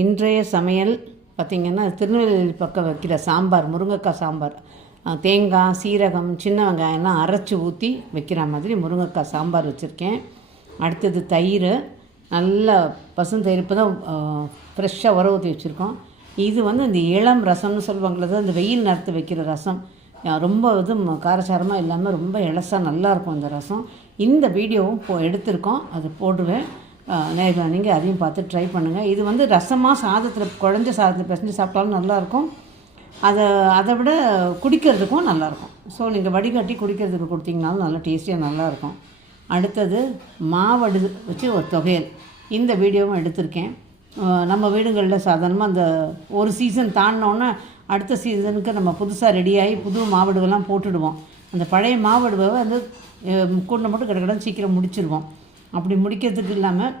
இன்றைய சமையல் பார்த்திங்கன்னா திருநெல்வேலி பக்கம் வைக்கிற சாம்பார், முருங்கைக்காய் சாம்பார். தேங்காய், சீரகம், சின்ன வெங்காயம்லாம் அரைச்சி ஊற்றி வைக்கிற மாதிரி முருங்கைக்காய் சாம்பார் வச்சுருக்கேன். அடுத்தது தயிர், நல்ல பசுந்தயிர் இப்போ தான் ஃப்ரெஷ்ஷாக உர ஊற்றி வச்சுருக்கோம். இது இந்த இளம் ரசம்னு சொல்லுவாங்களது, அந்த வெயில் நேரத்தை வைக்கிற ரசம். ரொம்ப காரசாரமாக இல்லாமல் ரொம்ப இலசாக நல்லாயிருக்கும் இந்த ரசம். இந்த வீடியோவும் எடுத்திருக்கோம், அது போடுவேன். நேரில் நீங்கள் அதையும் பார்த்து ட்ரை பண்ணுங்கள். இது ரசமாக சாதத்தில் குழஞ்ச சாதத்தில் பிசைஞ்சு சாப்பிட்டாலும் நல்லாயிருக்கும். அதை விட குடிக்கிறதுக்கும் நல்லாயிருக்கும். ஸோ நீங்கள் வடிகட்டி குடிக்கிறதுக்கு கொடுத்தீங்கனாலும் நல்லா டேஸ்டியாக நல்லாயிருக்கும். அடுத்தது மாவடு வச்சு ஒரு தொகையல், இந்த வீடியோவும் எடுத்திருக்கேன். நம்ம வீடுகளில் சாதாரணமாக அந்த ஒரு சீசன் தாண்டினோன்னே அடுத்த சீசனுக்கு நம்ம புதுசாக ரெடியாகி புது மாவடுவெல்லாம் போட்டுடுவோம். அந்த பழைய மாவடுவை கூண்டை மட்டும் கிடக்கிடம் சீக்கிரம் முடிச்சிடுவோம். அப்படி முடிக்கிறதுக்கு இல்லாமல்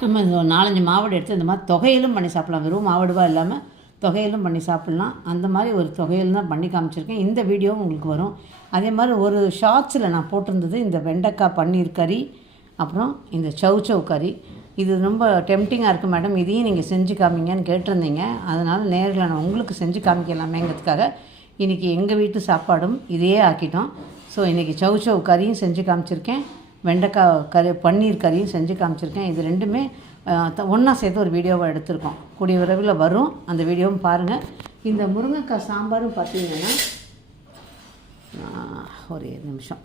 நம்ம 4-5 மாவடு எடுத்து இந்த மாதிரி தொகையிலும் பண்ணி சாப்பிட்லாம். வெறும் மாவடுவாக இல்லாமல் தொகையிலும் பண்ணி சாப்பிட்லாம். அந்த மாதிரி ஒரு தொகையில் தான் பண்ணி காமிச்சிருக்கேன். இந்த வீடியோவும் உங்களுக்கு வரும். அதே மாதிரி ஒரு ஷார்ட்ஸில் நான் போட்டிருந்தது இந்த வெண்டைக்காய் பன்னீர் கறி, அப்புறம் இந்த சௌ கறி. இது ரொம்ப டெம்டிங்காக இருக்குது மேடம், இதையும் நீங்கள் செஞ்சு காமிங்கன்னு கேட்டிருந்தீங்க. அதனால் நேரில் நான் உங்களுக்கு செஞ்சு காமிக்கலாமேங்கிறதுக்காக இன்றைக்கி எங்கள் வீட்டு சாப்பாடும் இதையே ஆக்கிட்டோம். ஸோ இன்றைக்கி சௌ கறியும் செஞ்சு காமிச்சிருக்கேன், வெண்டைக்காய் கறி பன்னீர் கறியும் செஞ்சு காமிச்சிருக்கேன். இது ரெண்டுமே ஒன்றா சேர்த்து ஒரு வீடியோவை எடுத்திருக்கோம். கூடிய விரைவில் வரும், அந்த வீடியோவும் பாருங்கள். இந்த முருங்கைக்காய் சாம்பாரும் பார்த்திங்கன்னா ஒரு நிமிஷம்.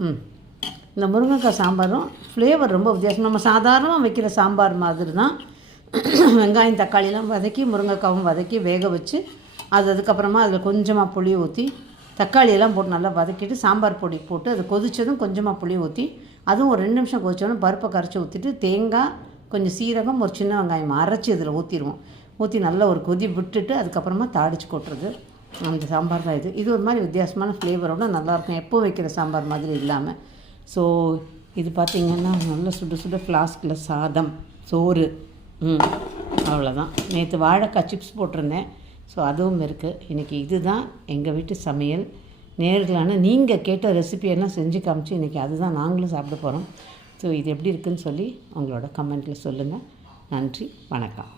இந்த முருங்கைக்காய் சாம்பாரும் ஃப்ளேவர் ரொம்ப வித்தியாசம். நம்ம சாதாரணமாக வைக்கிற சாம்பார் மாதிரி தான். வெங்காயம் தக்காளிலாம் வதக்கி முருங்கைக்காவும் வதக்கி வேக வச்சு அதுக்கப்புறமா அதில் கொஞ்சமாக புளி ஊற்றி தக்காளியெல்லாம் போட்டு நல்லா வதக்கிட்டு சாம்பார் பொடி போட்டு அது கொதித்ததும் கொஞ்சமாக புளி ஊற்றி அதுவும் ஒரு 2 நிமிஷம் கொதிச்சோன்னு பருப்பை கரைச்சி ஊற்றிட்டு தேங்காய், கொஞ்சம் சீரகம், ஒரு சின்ன வெங்காயம் அரைச்சி இதில் ஊற்றிடுவோம். ஊற்றி நல்லா ஒரு கொதி விட்டுட்டு அதுக்கப்புறமா தாளித்து கொட்டுறது. அந்த சாம்பார் தான் இது. இது ஒரு மாதிரி வித்தியாசமான ஃப்ளேவரோடு நல்லாயிருக்கும், எப்போ வைக்கிற சாம்பார் மாதிரி இல்லாமல். ஸோ இது பார்த்திங்கன்னா நல்ல சுட ஃப்ளாஸ்கில் சாதம், சோறு, அவ்வளோதான். நேற்று வாழைக்காய் சிப்ஸ் போட்டிருந்தேன், ஸோ அதுவும் இருக்குது. இன்றைக்கி இதுதான் எங்கள் வீட்டு சமையல். நேர்களான நீங்கள் கேட்ட ரெசிபியெல்லாம் செஞ்சு காமிச்சு இன்றைக்கி அதுதான் நாங்களும் சாப்பிட போகிறோம். ஸோ இது எப்படி இருக்குதுன்னு சொல்லி உங்களோட கமெண்ட்டில் சொல்லுங்கள். நன்றி, வணக்கம்.